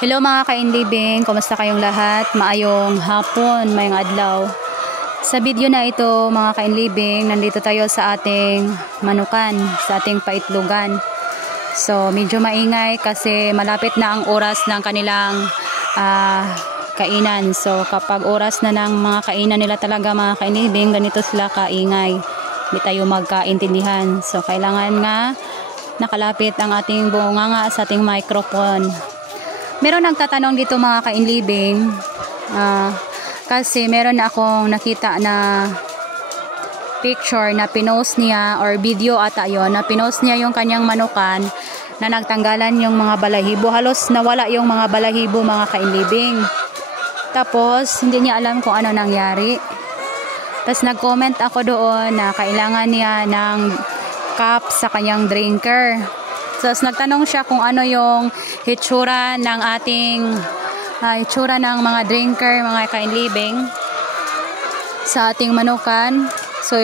Hello mga kainlibing, kumusta kayong lahat? Maayong hapon, mayong adlaw. Sa video na ito mga kainlibing, nandito tayo sa ating manukan, sa ating paitlugan. So medyo maingay kasi malapit na ang oras ng kanilang kainan. So kapag oras na ng mga kainan nila talaga mga kainlibing, ganito sila kaingay. Hindi tayo magkaintindihan. So kailangan nga nakalapit ang ating bunganga sa ating microphone. Meron nagtatanong dito mga kainlibing, kasi meron na akong nakita na picture na pinost niya or video ata yon, na pinost niya yung kanyang manukan na nagtanggalan yung mga balahibo. Halos nawala yung mga balahibo mga kainlibing. Tapos hindi niya alam kung ano nangyari. Tapos nag-comment ako doon na kailangan niya ng cup sa kanyang drinker. So nagtanong siya kung ano yung hitsura ng ating hitsura ng mga drinker mga kainlibing sa ating manukan. So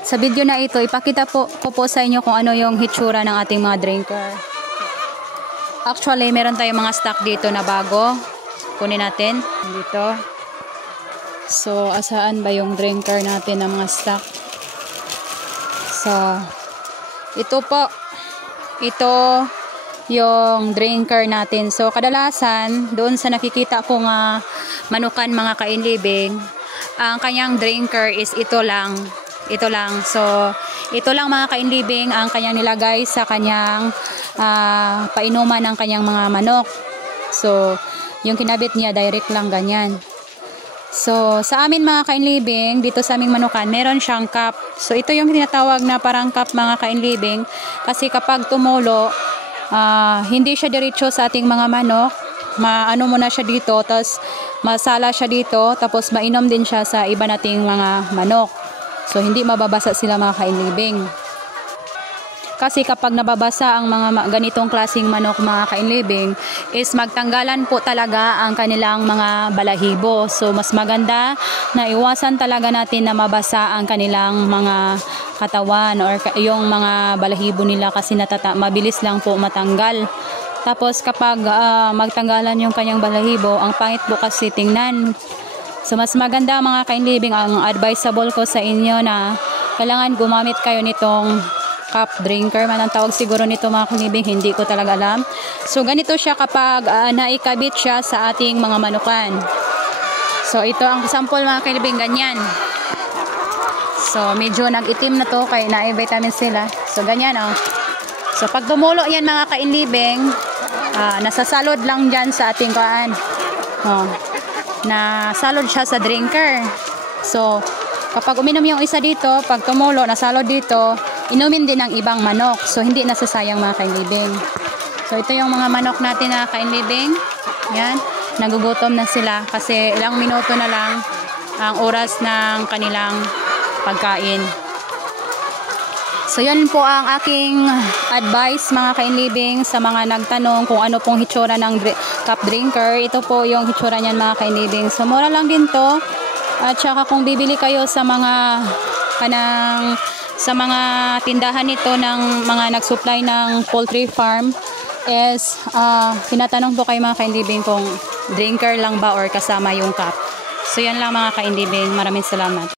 sa video na ito ipakita ko po sa inyo kung ano yung hitsura ng ating mga drinker. Actually meron tayong mga stock dito na bago. Kunin natin dito. So asaan ba yung drinker natin ng mga stock? So ito po, ito yung drinker natin. So kadalasan doon sa nakikita ko nga manukan mga kainlibing, ang kanyang drinker is ito lang. So ito lang mga kainlibing ang kanyang nilagay sa kanyang painuman ng kanyang mga manok. So yung kinabit niya direct lang ganyan. So, sa amin mga kainlibing, dito sa aming manukan, meron siyang cup. So, ito yung tinatawag na parang cup mga kainlibing. Kasi kapag tumulo, hindi siya diretso sa ating mga manok. Maano muna siya dito, tapos masala siya dito, tapos mainom din siya sa iba nating mga manok. So, hindi mababasa sila mga kainlibing. Kasi kapag nababasa ang mga ganitong klaseng manok mga kainlibing is magtanggalan po talaga ang kanilang mga balahibo. So mas maganda na iwasan talaga natin na mabasa ang kanilang mga katawan or yung mga balahibo nila kasi mabilis lang po matanggal. Tapos kapag magtanggalan yung kanyang balahibo, ang pangit po kasi tingnan. So mas maganda mga kainlibing, ang advisable ko sa inyo na kailangan gumamit kayo nitong cup drinker man ang tawag siguro nito mga kainlibing, hindi ko talaga alam. So ganito siya kapag naikabit siya sa ating mga manukan. So ito ang sample mga kainlibing, ganyan. So medyo nag-itim na to kaya na-vitamin sila. So ganyan oh. So pag tumulo yan mga kainlibing, nasasalod lang dyan sa ating kuan. Oh, nasalod siya sa drinker. So kapag uminom yung isa dito, pag tumulo, nasalod dito, inumin din ng ibang manok. So, hindi nasasayang mga kainlibing. So, ito yung mga manok natin na kainlibing. Yan. Nagugutom na sila kasi ilang minuto na lang ang oras ng kanilang pagkain. So, yan po ang aking advice mga kainlibing sa mga nagtanong kung ano pong hitsura ng cup drinker. Ito po yung hitsura niyan mga kainlibing. So, mura lang din to. At saka kung bibili kayo sa mga tindahan nito ng mga nagsupply ng poultry farm is tinatanong po kayo mga kainlibing kung drinker lang ba or kasama yung cup. So yan lang mga kainlibing, maraming salamat.